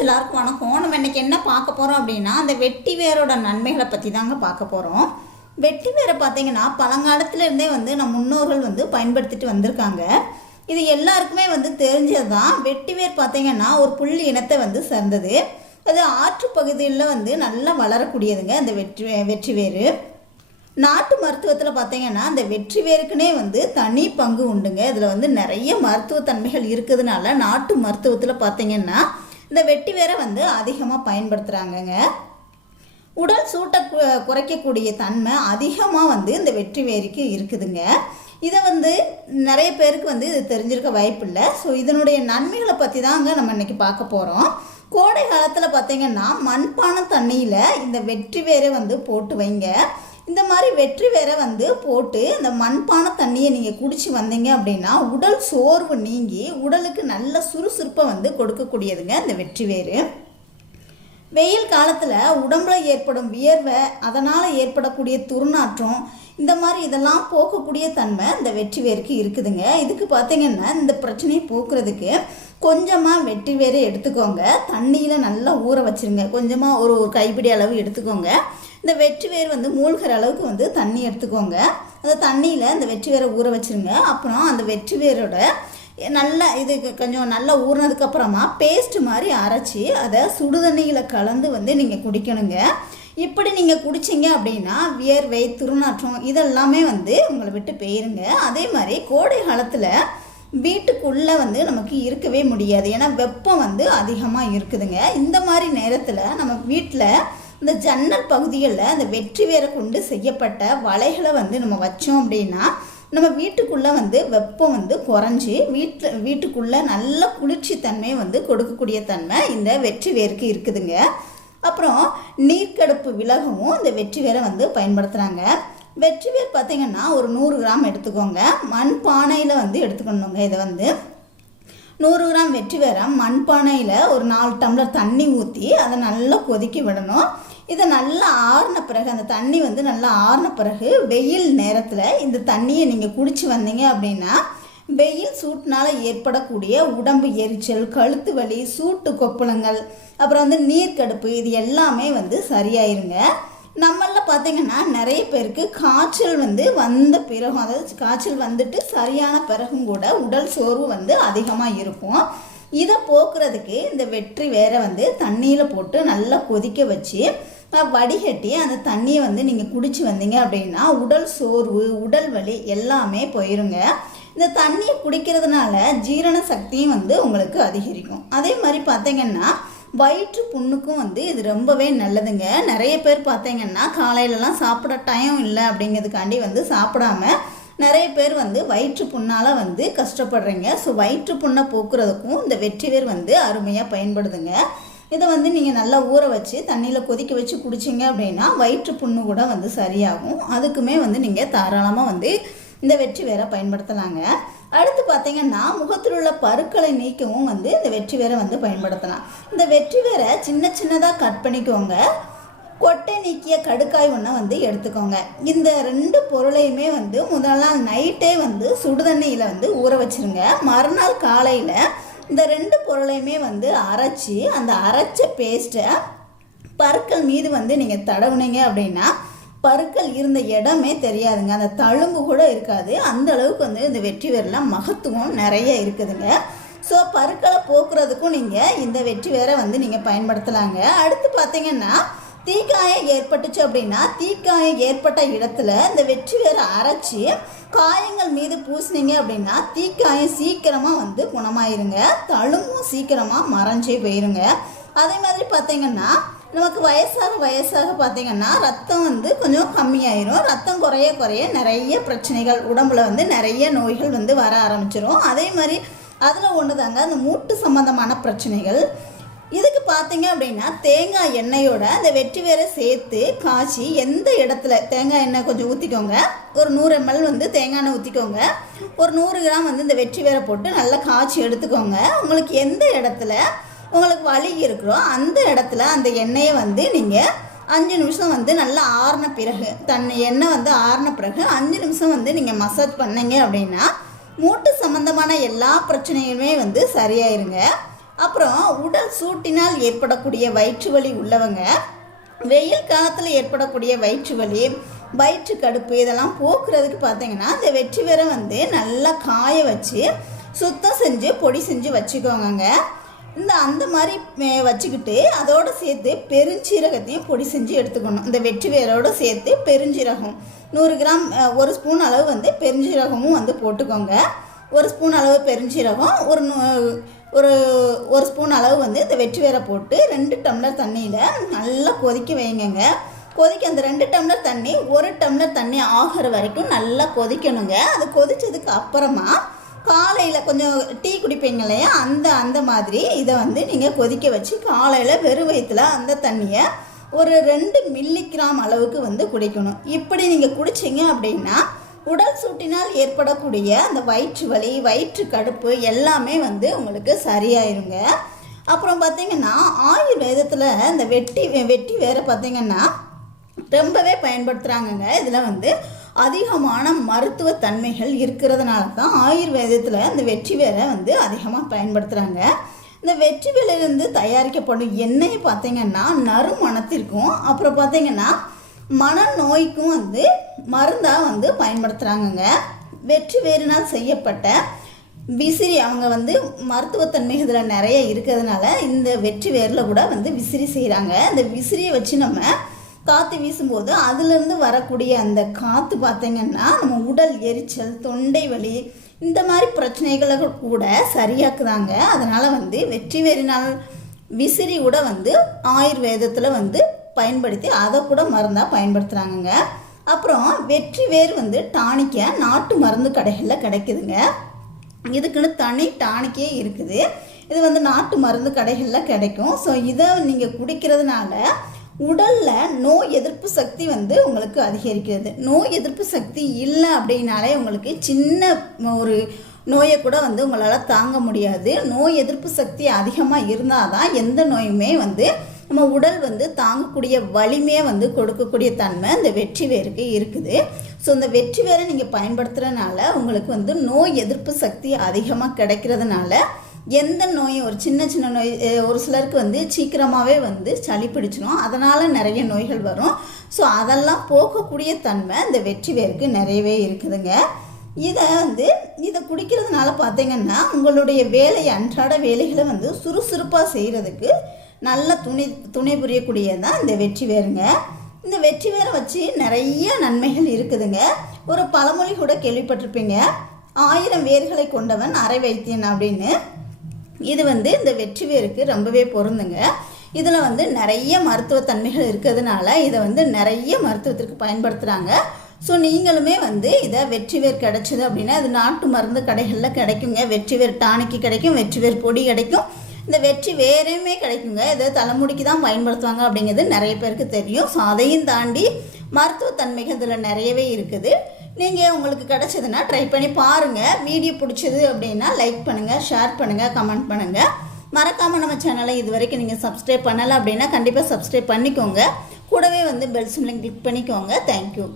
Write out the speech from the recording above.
எல்லாருக்கும் வணக்கம். நம்ம இன்றைக்கி என்ன பார்க்க போகிறோம் அப்படின்னா அந்த வெட்டி வேரோட நன்மைகளை பற்றி தாங்க பார்க்க போகிறோம் வெட்டி வேரை பார்த்தீங்கன்னா பழங்காலத்துலேருந்தே வந்து நம்ம முன்னோர்கள் வந்து பயன்படுத்திட்டு வந்திருக்காங்க. இது எல்லாருக்குமே வந்து தெரிஞ்சது தான் வெட்டி வேர் பார்த்தீங்கன்னா ஒரு புள்ளி இனத்தை வந்து சேர்ந்தது. அது ஆற்று பகுதியில் வந்து நல்லா வளரக்கூடியதுங்க அந்த வெற்றி வெற்றி வேறு நாட்டு மருத்துவத்தில் பார்த்தீங்கன்னா அந்த வெற்றி வேருக்குனே வந்து தனி பங்கு உண்டுங்க. இதில் வந்து நிறைய மருத்துவத்தன்மைகள் இருக்கிறதுனால நாட்டு மருத்துவத்தில் பார்த்தீங்கன்னா இந்த வெட்டி வேற வந்து அதிகமாக பயன்படுத்துகிறாங்கங்க உடல் சூட்டை குறைக்கக்கூடிய தன்மை அதிகமாக வந்து இந்த வெற்றி வேறிக்கு இருக்குதுங்க. இதை வந்து நிறைய பேருக்கு வந்து இது தெரிஞ்சிருக்க வாய்ப்பில்லை. ஸோ இதனுடைய நன்மைகளை பற்றி தாங்க நம்ம இன்னைக்கு பார்க்க போகிறோம் கோடை காலத்தில் பார்த்திங்கன்னா மண்பான தண்ணியில் இந்த வெற்றி வேரை வந்து போட்டு வைங்க. இந்த மாதிரி வெற்றி வேற வந்து போட்டு இந்த மண்பான தண்ணியை நீங்கள் குடிச்சு வந்தீங்க அப்படின்னா உடல் சோர்வு நீங்கி உடலுக்கு நல்ல சுறுசுறுப்பை வந்து கொடுக்கக்கூடியதுங்க இந்த வெற்றி வேறு. வெயில் காலத்தில் உடம்புல ஏற்படும் வியர்வை அதனால் ஏற்படக்கூடிய துர்நாற்றம் இந்த மாதிரி இதெல்லாம் போக்கக்கூடிய தன்மை இந்த வெற்றி வேருக்கு இருக்குதுங்க. இதுக்கு பார்த்தீங்கன்னா இந்த பிரச்சனையை போக்குறதுக்கு கொஞ்சமாக வெற்றி வேரை எடுத்துக்கோங்க. தண்ணியில் நல்லா ஊற வச்சிருங்க. கொஞ்சமாக ஒரு ஒரு கைப்பிடி அளவு எடுத்துக்கோங்க. இந்த வெற்றி வேர் வந்து மூழ்கிற அளவுக்கு வந்து தண்ணி எடுத்துக்கோங்க. அந்த தண்ணியில் இந்த வெற்றி வேரை ஊற வச்சிருங்க. அப்புறம் அந்த வெற்றி வேரோட நல்லா இது கொஞ்சம் நல்லா ஊறினதுக்கப்புறமா பேஸ்ட் மாதிரி அரைச்சி அதை சுடுதண்ணியில் கலந்து வந்து நீங்கள் குடிக்கணுங்க. இப்படி நீங்கள் குடிச்சிங்க அப்படின்னா வியர்வை துர்நாற்றம் இதெல்லாமே வந்து உங்களை விட்டு போயிருங்க. அதே மாதிரி கோடை காலத்தில் வீட்டுக்குள்ளே வந்து நமக்கு இருக்கவே முடியாது. ஏன்னா வெப்பம் வந்து அதிகமாக இருக்குதுங்க. இந்த மாதிரி நேரத்தில் நம்ம வீட்டில் இந்த ஜன்னல் பகுதிகளில் அந்த வெற்றி வேரை கொண்டு செய்யப்பட்ட வலைகளை வந்து நம்ம வச்சோம் அப்படின்னா நம்ம வீட்டுக்குள்ளே வந்து வெப்பம் வந்து குறைஞ்சி வீட்டில் வீட்டுக்குள்ளே நல்ல குளிர்ச்சி தன்மையை வந்து கொடுக்கக்கூடிய தன்மை இந்த வெற்றி வேருக்கு இருக்குதுங்க. அப்புறம் நீர்க்கடுப்பு விலகவும் இந்த வெற்றி வேரை வந்து பயன்படுத்துகிறாங்க வெற்றி வேர் பார்த்திங்கன்னா ஒரு நூறு கிராம் எடுத்துக்கோங்க. மண் பானையில் வந்து எடுத்துக்கணுங்க இதை வந்து. நூறு கிராம் வெற்றி வேரம் மண்பானையில் ஒரு நாலு டம்ளர் தண்ணி ஊற்றி அதை நல்லா கொதிக்க விடணும். இதை நல்லா ஆறின பிறகு அந்த தண்ணி வந்து நல்லா ஆறின பிறகு வெயில் நேரத்தில் இந்த தண்ணியை நீங்கள் குடிச்சு வந்தீங்க அப்படின்னா வெயில் சூட்டினால ஏற்படக்கூடிய உடம்பு எரிச்சல் கழுத்து வலி சூட்டு கொப்பளங்கள் அப்புறம் வந்து நீர்க்கடுப்பு இது எல்லாமே வந்து சரியாயிருங்க. நம்மளில் பார்த்தீங்கன்னா நிறைய பேருக்கு காய்ச்சல் வந்து வந்த பிறகும் அதாவது காய்ச்சல் வந்துட்டு சரியான பிறகும் கூட உடல் சோர்வு வந்து அதிகமாக இருக்கும். இதை போக்குறதுக்கு இந்த வெற்றி வேற வந்து தண்ணியில் போட்டு நல்லா கொதிக்க வச்சு வடிகட்டி அந்த தண்ணியை வந்து நீங்கள் குடிச்சு வந்தீங்க அப்படின்னா உடல் சோர்வு உடல் வலி எல்லாமே போயிருங்க. இந்த தண்ணியை குடிக்கிறதுனால ஜீரண சக்தியும் வந்து உங்களுக்கு அதிகரிக்கும். அதே மாதிரி பார்த்தீங்கன்னா வயிற்று புண்ணுக்கும் வந்து இது ரொம்பவே நல்லதுங்க. நிறைய பேர் பார்த்தீங்கன்னா காலையிலலாம் சாப்பிட டைம் இல்லை அப்படிங்கிறதுக்காண்டி வந்து சாப்பிடாம நிறைய பேர் வந்து வயிற்று புண்ணால் வந்து கஷ்டப்படுறீங்க. ஸோ வயிற்று புண்ணை போக்குறதுக்கும் இந்த வெற்றிவேர் வந்து அருமையாக பயன்படுதுங்க. இதை வந்து நீங்கள் நல்லா ஊற வச்சு தண்ணியில் கொதிக்க வச்சு குடிச்சிங்க அப்படின்னா வயிற்று புண்ணு கூட வந்து சரியாகும். அதுக்குமே வந்து நீங்கள் தாராளமாக வந்து இந்த வெற்றி வேரை பயன்படுத்தலாங்க. அடுத்து பார்த்தீங்கன்னா முகத்தில் உள்ள பருக்களை நீக்கவும் வந்து இந்த வெற்றி வேரை வந்து பயன்படுத்தலாம். இந்த வெற்றி வேரை சின்ன சின்னதாக கட் பண்ணிக்கோங்க. கொட்டை நீக்கிய கடுக்காய் ஒன்றை வந்து எடுத்துக்கோங்க. இந்த ரெண்டு பொருளையுமே வந்து முதல் நாள் நைட்டே வந்து சுடுதண்ணியில் வந்து ஊற வச்சிருங்க. மறுநாள் காலையில் இந்த ரெண்டு பொருளையுமே வந்து அரைச்சி அந்த அரைச்ச பேஸ்ட்டை பற்கள் மீது வந்து நீங்கள் தடவுனீங்க அப்படின்னா பருக்கள் இருந்த இடமே தெரியாதுங்க. அந்த தழும்பு கூட இருக்காது. அந்த அளவுக்கு வந்து இந்த வெற்றி வேரில் மகத்துவம் நிறைய இருக்குதுங்க. ஸோ பருக்களை போக்குறதுக்கும் நீங்கள் இந்த வெற்றி வேரை வந்து நீங்கள் பயன்படுத்தலாங்க. அடுத்து பார்த்தீங்கன்னா தீக்காயம் ஏற்பட்டுச்சு அப்படின்னா தீக்காயம் ஏற்பட்ட இடத்துல இந்த வெற்றி வேரை அரைச்சி காயங்கள் மீது பூசுனீங்க அப்படின்னா தீக்காயம் சீக்கிரமாக வந்து குணமாயிருங்க. தழும்பும் சீக்கிரமாக மறைஞ்சே போயிருங்க. அதே மாதிரி பார்த்தீங்கன்னா நமக்கு வயசாக வயசாக பார்த்தீங்கன்னா ரத்தம் வந்து கொஞ்சம் கம்மியாயிரும். ரத்தம் குறைய குறைய நிறைய பிரச்சனைகள் உடம்புல வந்து நிறைய நோய்கள் வந்து வர ஆரம்பிச்சிடும் அதே மாதிரி அதில் ஒன்று தாங்க அந்த மூட்டு சம்மந்தமான பிரச்சனைகள். இதுக்கு பார்த்தீங்க அப்படின்னா தேங்காய் எண்ணெயோட அந்த வெற்றி வேரை சேர்த்து காய்ச்சி எந்த இடத்துல தேங்காய் எண்ணெய் கொஞ்சம் ஊற்றிக்கோங்க ஒரு நூறு எம்எல் வந்து தேங்காய் எண்ணெய் ஊற்றிக்கோங்க ஒரு நூறு கிராம் வந்து இந்த வெற்றி வேரை போட்டு நல்லா காய்ச்சி எடுத்துக்கோங்க. உங்களுக்கு எந்த இடத்துல உங்களுக்கு வலி இருக்கிறோ அந்த இடத்துல அந்த எண்ணெயை வந்து நீங்கள் அஞ்சு நிமிஷம் வந்து நல்லா ஆறின பிறகு தன் எண்ணெய் வந்து ஆறின பிறகு அஞ்சு நிமிஷம் வந்து நீங்கள் மசாஜ் பண்ணீங்க அப்படின்னா மூட்டு சம்மந்தமான எல்லா பிரச்சனையுமே வந்து சரியாயிருங்க. அப்புறம் உடல் சூட்டினால் ஏற்படக்கூடிய வயிற்று வலி உள்ளவங்க வெயில் காலத்தில் ஏற்படக்கூடிய வயிற்று வலி வயிற்று கடுப்பு இதெல்லாம் போக்குறதுக்கு பார்த்தீங்கன்னா இந்த வெற்றி வேரை வந்து நல்லா காய வச்சு சுத்தம் செஞ்சு பொடி செஞ்சு வச்சுக்கோங்க இந்த அந்த மாதிரி வச்சுக்கிட்டு அதோடு சேர்த்து பெருஞ்சீரகத்தையும் பொடி செஞ்சு எடுத்துக்கணும். இந்த வெற்றி வேரோடு சேர்த்து பெருஞ்சீரகம். நூறு கிராம் ஒரு ஸ்பூன் அளவு வந்து பெருஞ்சீரகமும் வந்து போட்டுக்கோங்க. ஒரு ஸ்பூன் அளவு பெருஞ்சீரகம் ஒரு நூ- ஒரு ஒரு ஸ்பூன் அளவு வந்து இந்த வெற்றி வேரை போட்டு ரெண்டு டம்ளர் தண்ணியில் நல்லா கொதிக்க வைங்கங்க. கொதிக்க அந்த ரெண்டு டம்ளர் தண்ணி ஒரு டம்ளர் தண்ணி ஆகிற வரைக்கும் நல்லா கொதிக்கணுங்க. அது கொதித்ததுக்கு அப்புறமா காலையில் கொஞ்சம் டீ குடிப்பீங்க இல்லையா? அந்த அந்த மாதிரி இதை வந்து நீங்கள் கொதிக்க வச்சு காலையில் வெறும் வயிற்றுல அந்த தண்ணியை ஒரு ரெண்டு மில்லிகிராம் அளவுக்கு வந்து குடிக்கணும். இப்படி நீங்கள் குடிச்சிங்க அப்படின்னா உடல் சூட்டினால் ஏற்படக்கூடிய அந்த வயிற்று வலி வயிற்று கடுப்பு எல்லாமே வந்து உங்களுக்கு சரியாயிருங்க. அப்புறம் பார்த்தீங்கன்னா ஆயுர்வேதத்தில் இந்த வெட்டி வெட்டி வேற பார்த்தீங்கன்னா ரொம்பவே பயன்படுத்துகிறாங்கங்க இதில் வந்து அதிகமான மருத்துவ தன்மைகள் இருக்கிறதுனால தான் ஆயுர்வேதத்தில் இந்த வெற்றி வேலை வந்து அதிகமாக பயன்படுத்துகிறாங்க இந்த வெற்றி வேலையிலேருந்து தயாரிக்கப்படும் எண்ணெய் பார்த்திங்கன்னா நறுமணத்திற்கும் அப்புறம் பார்த்திங்கன்னா மனநோய்க்கும் வந்து மருந்தாக வந்து பயன்படுத்துகிறாங்கங்க வெற்றி வேறுனால் செய்யப்பட்ட விசிறி அவங்க வந்து மருத்துவத்தன்மை இதில் நிறைய இருக்கிறதுனால இந்த வெற்றி வேரில் கூட வந்து விசிறி செய்கிறாங்க அந்த விசிறியை வச்சு நம்ம காற்று வீசும்போது அதுலேருந்து வரக்கூடிய அந்த காற்று பார்த்திங்கன்னா நம்ம உடல் எரிச்சல் தொண்டை வலி இந்த மாதிரி பிரச்சனைகளை கூட சரியாக்குதாங்க. அதனால் வந்து வெற்றி வேறினால் விசிறி கூட வந்து ஆயுர்வேதத்தில் வந்து பயன்படுத்தி அதை கூட மருந்தாக பயன்படுத்துகிறாங்கங்க அப்புறம் வெற்றி வேர் வந்து டானிக்கை நாட்டு மருந்து கடைகளில் கிடைக்குதுங்க. இதுக்குன்னு தனி டானிக்கே இருக்குது. இது வந்து நாட்டு மருந்து கடைகளில் கிடைக்கும். ஸோ இதை நீங்கள் குடிக்கிறதுனால உடலில் நோய் எதிர்ப்பு சக்தி வந்து உங்களுக்கு அதிகரிக்கிறது. நோய் எதிர்ப்பு சக்தி இல்லை அப்படின்னாலே உங்களுக்கு சின்ன ஒரு நோயை கூட வந்து உங்களால் தாங்க முடியாது. நோய் எதிர்ப்பு சக்தி அதிகமாக இருந்தால் தான் எந்த நோயுமே வந்து நம்ம உடல் வந்து தாங்கக்கூடிய வலிமையை வந்து கொடுக்கக்கூடிய தன்மை இந்த வெற்றி வேருக்கு இருக்குது. ஸோ இந்த வெற்றி வேரை நீங்கள் பயன்படுத்துகிறனால உங்களுக்கு வந்து நோய் எதிர்ப்பு சக்தி அதிகமாக கிடைக்கிறதுனால எந்த நோயும் ஒரு சின்ன சின்ன நோய் ஒரு சிலருக்கு வந்து சீக்கிரமாகவே வந்து சளி பிடிச்சிடும் அதனால் நிறைய நோய்கள் வரும். ஸோ அதெல்லாம் போக்கக்கூடிய தன்மை இந்த வெற்றி வேருக்கு நிறையவே இருக்குதுங்க. இதை வந்து இதை குடிக்கிறதுனால பார்த்தீங்கன்னா உங்களுடைய வேலை அன்றாட வேலைகளை வந்து சுறுசுறுப்பாக செய்கிறதுக்கு நல்ல துணி துணை புரியக்கூடியது இந்த வெற்றி வேருங்க. இந்த வெற்றி வேரை வச்சு நிறைய நன்மைகள் இருக்குதுங்க. ஒரு பழமொழி கூட கேள்விப்பட்டிருப்பீங்க. ஆயிரம் வேர்களை கொண்டவன் அரை வைத்தியன் அப்படின்னு. இது வந்து இந்த வெற்றி வேருக்கு ரொம்பவே பொருந்துங்க. இதில் வந்து நிறைய மருத்துவ தன்மைகள் இருக்கிறதுனால இதை வந்து நிறைய மருத்துவத்திற்கு பயன்படுத்துகிறாங்க ஸோ நீங்களுமே வந்து இதை வெற்றி வேர் கிடைச்சிது அப்படின்னா அது நாட்டு மருந்து கடைகளில் கிடைக்குங்க. வெற்றி வேர் டானிக்கு கிடைக்கும் வெற்றி வேர் பொடி கிடைக்கும். இந்த வெற்றி வேறையுமே கிடைக்குங்க. இதை தலைமுடிக்கு தான் பயன்படுத்துவாங்க அப்படிங்கிறது நிறைய பேருக்கு தெரியும். ஸோ அதையும் தாண்டி மருத்துவத்தன்மைகள் இதில் நிறையவே இருக்குது. நீங்கள் உங்களுக்கு கிடச்சதுன்னா ட்ரை பண்ணி பாருங்கள் வீடியோ பிடிச்சது அப்படின்னா லைக் பண்ணுங்கள் ஷேர் பண்ணுங்கள் கமெண்ட் பண்ணுங்கள் மறக்காமல் நம்ம சேனலை இது வரைக்கும் நீங்கள் சப்ஸ்கிரைப் பண்ணலை அப்படின்னா கண்டிப்பாக சப்ஸ்கிரைப் பண்ணிக்கோங்க. கூடவே வந்து பெல் சிம்லிங் கிளிக் பண்ணிக்கோங்க. Thank you